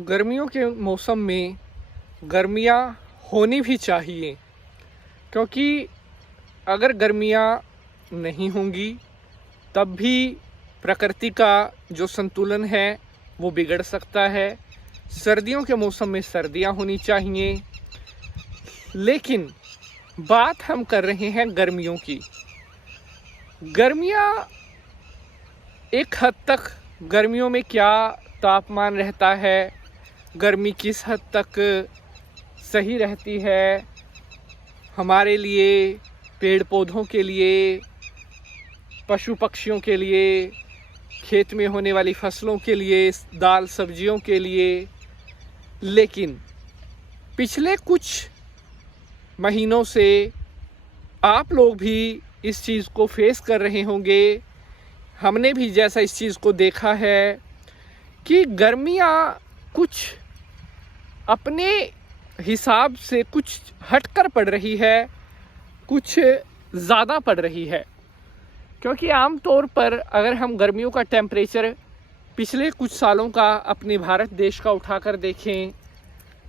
गर्मियों के मौसम में गर्मियाँ होनी भी चाहिए, क्योंकि अगर गर्मियाँ नहीं होंगी तब भी प्रकृति का जो संतुलन है वो बिगड़ सकता है। सर्दियों के मौसम में सर्दियाँ होनी चाहिए, लेकिन बात हम कर रहे हैं गर्मियों की। गर्मियाँ एक हद तक, गर्मियों में क्या तापमान रहता है, गर्मी किस हद तक सही रहती है हमारे लिए, पेड़ पौधों के लिए, पशु पक्षियों के लिए, खेत में होने वाली फसलों के लिए, दाल सब्जियों के लिए। लेकिन पिछले कुछ महीनों से आप लोग भी इस चीज़ को फेस कर रहे होंगे, हमने भी जैसा इस चीज़ को देखा है कि गर्मियाँ कुछ अपने हिसाब से कुछ हटकर पड़ रही है, कुछ ज़्यादा पड़ रही है। क्योंकि आम तौर पर अगर हम गर्मियों का टेम्परेचर पिछले कुछ सालों का अपने भारत देश का उठाकर देखें,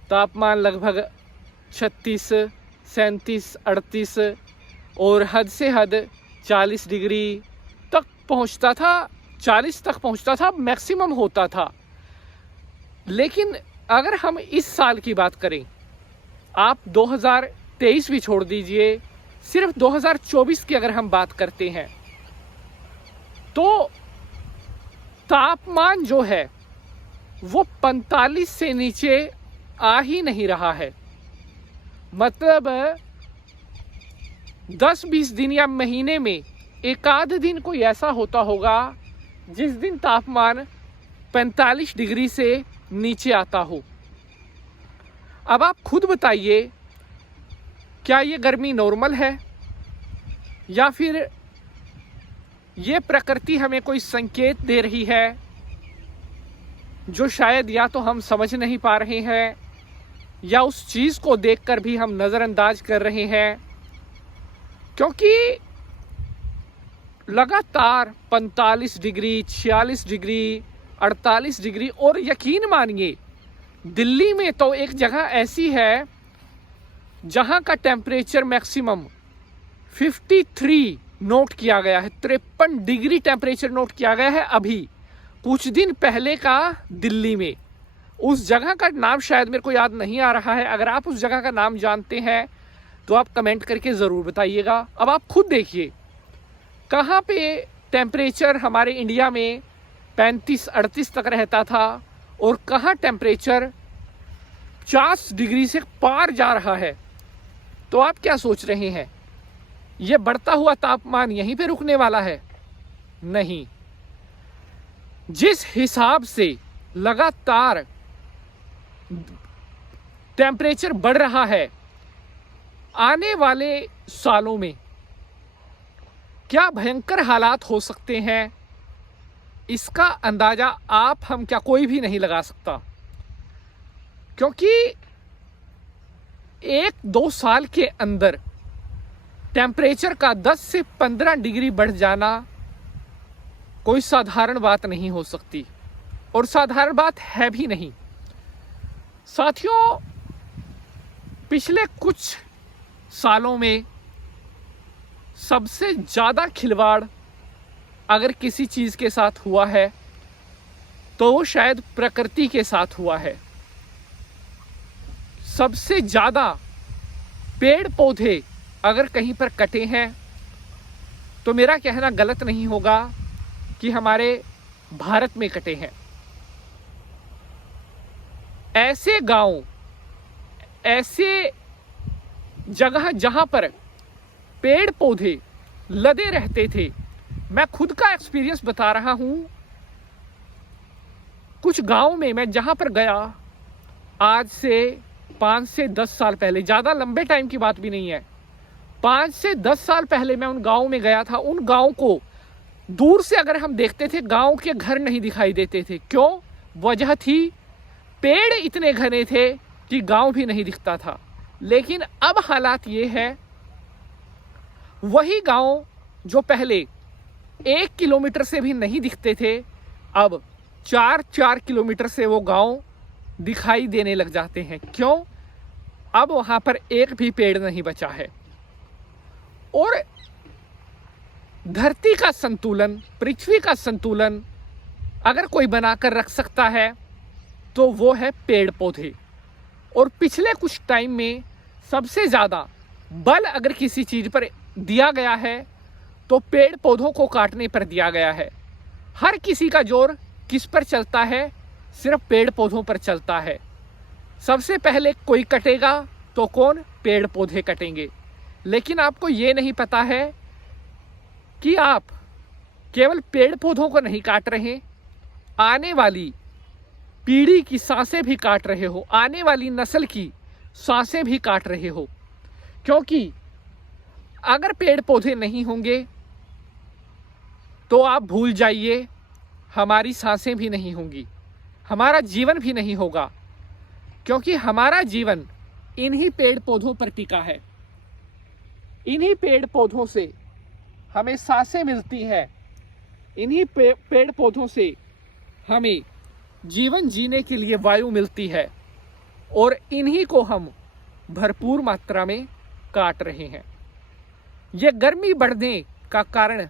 तापमान लगभग 36, 37, 38 और हद से हद 40 डिग्री तक पहुंचता था, 40 तक पहुंचता था, मैक्सिमम होता था। लेकिन अगर हम इस साल की बात करें, आप 2023 भी छोड़ दीजिए, सिर्फ 2024 की अगर हम बात करते हैं तो तापमान जो है वो 45 से नीचे आ ही नहीं रहा है। मतलब 10-20 दिन या महीने में एक आध दिन कोई ऐसा होता होगा जिस दिन तापमान 45 डिग्री से नीचे आता हो। अब आप खुद बताइए, क्या ये गर्मी नॉर्मल है या फिर ये प्रकृति हमें कोई संकेत दे रही है जो शायद या तो हम समझ नहीं पा रहे हैं या उस चीज़ को देखकर भी हम नज़रअंदाज कर रहे हैं। क्योंकि लगातार 45 डिग्री, 46 डिग्री, 48 डिग्री, और यकीन मानिए दिल्ली में तो एक जगह ऐसी है जहां का टेम्परेचर मैक्सिमम 53 नोट किया गया है, 53 डिग्री टेम्परेचर नोट किया गया है अभी कुछ दिन पहले का दिल्ली में। उस जगह का नाम शायद मेरे को याद नहीं आ रहा है, अगर आप उस जगह का नाम जानते हैं तो आप कमेंट करके ज़रूर बताइएगा। अब आप खुद देखिए कहाँ पे टेम्परेचर हमारे इंडिया में 35-38 तक रहता था और कहाँ टेम्परेचर 50 डिग्री से पार जा रहा है। तो आप क्या सोच रहे हैं, ये बढ़ता हुआ तापमान यहीं पे रुकने वाला है? नहीं। जिस हिसाब से लगातार टेम्परेचर बढ़ रहा है, आने वाले सालों में क्या भयंकर हालात हो सकते हैं, इसका अंदाजा आप, हम क्या, कोई भी नहीं लगा सकता। क्योंकि 1-2 साल के अंदर टेम्परेचर का 10 से 15 डिग्री बढ़ जाना कोई साधारण बात नहीं हो सकती, और साधारण बात है भी नहीं। साथियों, पिछले कुछ सालों में सबसे ज़्यादा खिलवाड़ अगर किसी चीज़ के साथ हुआ है तो वो शायद प्रकृति के साथ हुआ है। सबसे ज़्यादा पेड़ पौधे अगर कहीं पर कटे हैं तो मेरा कहना गलत नहीं होगा कि हमारे भारत में कटे हैं। ऐसे गांव, ऐसे जगह जहां पर पेड़ पौधे लदे रहते थे, मैं खुद का एक्सपीरियंस बता रहा हूं। कुछ गांव में मैं जहां पर गया, आज से 5 से 10 साल पहले, ज़्यादा लंबे टाइम की बात भी नहीं है, 5 से 10 साल पहले मैं उन गांव में गया था। उन गांव को दूर से अगर हम देखते थे, गांव के घर नहीं दिखाई देते थे। क्यों? वजह थी पेड़ इतने घने थे कि गांव भी नहीं दिखता था। लेकिन अब हालात ये है, वही गांव जो पहले 1 किलोमीटर से भी नहीं दिखते थे, अब 4-4 किलोमीटर से वो गांव दिखाई देने लग जाते हैं। क्यों? अब वहाँ पर एक भी पेड़ नहीं बचा है। और धरती का संतुलन, पृथ्वी का संतुलन अगर कोई बनाकर रख सकता है तो वो है पेड़ पौधे। और पिछले कुछ टाइम में सबसे ज़्यादा बल अगर किसी चीज़ पर दिया गया है तो पेड़ पौधों को काटने पर दिया गया है। हर किसी का जोर किस पर चलता है? सिर्फ पेड़ पौधों पर चलता है। सबसे पहले कोई कटेगा तो कौन? पेड़ पौधे कटेंगे। लेकिन आपको ये नहीं पता है कि आप केवल पेड़ पौधों को नहीं काट रहे, आने वाली पीढ़ी की सांसें भी काट रहे हो, आने वाली नस्ल की सांसें भी काट रहे हो। क्योंकि अगर पेड़ पौधे नहीं होंगे तो आप भूल जाइए, हमारी सांसें भी नहीं होंगी, हमारा जीवन भी नहीं होगा। क्योंकि हमारा जीवन इन्हीं पेड़ पौधों पर टिका है। इन्हीं पेड़ पौधों से हमें सांसें मिलती हैं। इन्हीं पेड़ पौधों से हमें जीवन जीने के लिए वायु मिलती है। और इन्हीं को हम भरपूर मात्रा में काट रहे हैं। ये गर्मी बढ़ने का कारण,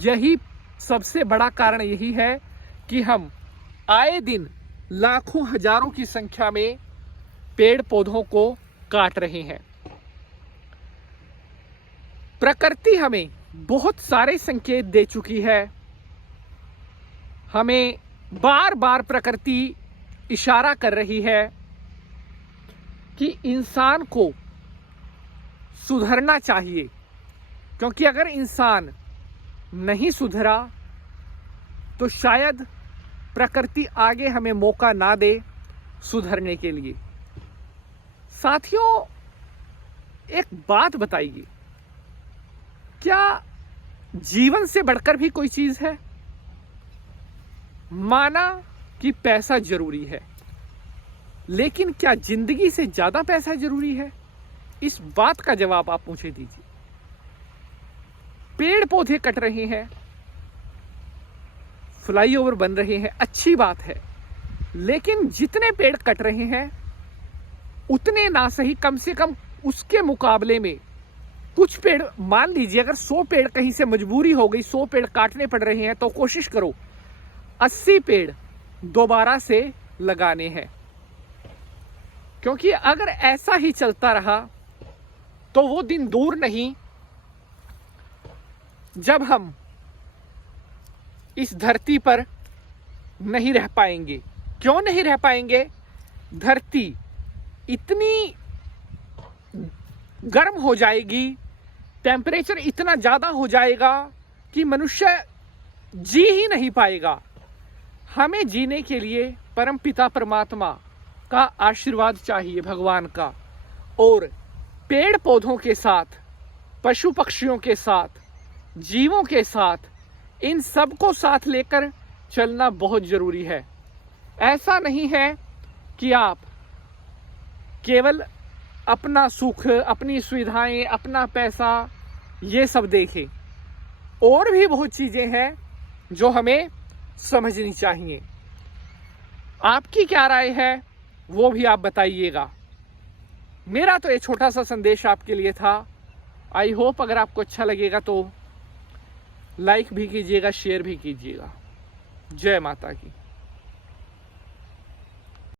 यही सबसे बड़ा कारण यही है कि हम आए दिन लाखों हजारों की संख्या में पेड़ पौधों को काट रहे हैं। प्रकृति हमें बहुत सारे संकेत दे चुकी है। हमें बार बार प्रकृति इशारा कर रही है कि इंसान को सुधरना चाहिए। क्योंकि अगर इंसान नहीं सुधरा तो शायद प्रकृति आगे हमें मौका ना दे सुधरने के लिए। साथियों, एक बात बताइए, क्या जीवन से बढ़कर भी कोई चीज है? माना कि पैसा जरूरी है, लेकिन क्या जिंदगी से ज्यादा पैसा जरूरी है? इस बात का जवाब आप मुझे दीजिए। पेड़ पौधे कट रहे हैं, फ्लाईओवर बन रहे हैं, अच्छी बात है। लेकिन जितने पेड़ कट रहे हैं उतने ना सही, कम से कम उसके मुकाबले में कुछ पेड़, मान लीजिए अगर 100 पेड़ कहीं से मजबूरी हो गई, 100 पेड़ काटने पड़ रहे हैं, तो कोशिश करो 80 पेड़ दोबारा से लगाने हैं। क्योंकि अगर ऐसा ही चलता रहा तो वो दिन दूर नहीं जब हम इस धरती पर नहीं रह पाएंगे। क्यों नहीं रह पाएंगे? धरती इतनी गर्म हो जाएगी, टेम्परेचर इतना ज्यादा हो जाएगा कि मनुष्य जी ही नहीं पाएगा। हमें जीने के लिए परमपिता परमात्मा का आशीर्वाद चाहिए, भगवान का। और पेड़ पौधों के साथ, पशु पक्षियों के साथ, जीवों के साथ, इन सबको साथ लेकर चलना बहुत जरूरी है। ऐसा नहीं है कि आप केवल अपना सुख, अपनी सुविधाएं, अपना पैसा, ये सब देखें। और भी बहुत चीजें हैं जो हमें समझनी चाहिए। आपकी क्या राय है वो भी आप बताइएगा। मेरा तो ये छोटा सा संदेश आपके लिए था। आई होप अगर आपको अच्छा लगेगा तो लाइक भी कीजिएगा, शेयर भी कीजिएगा। जय माता की।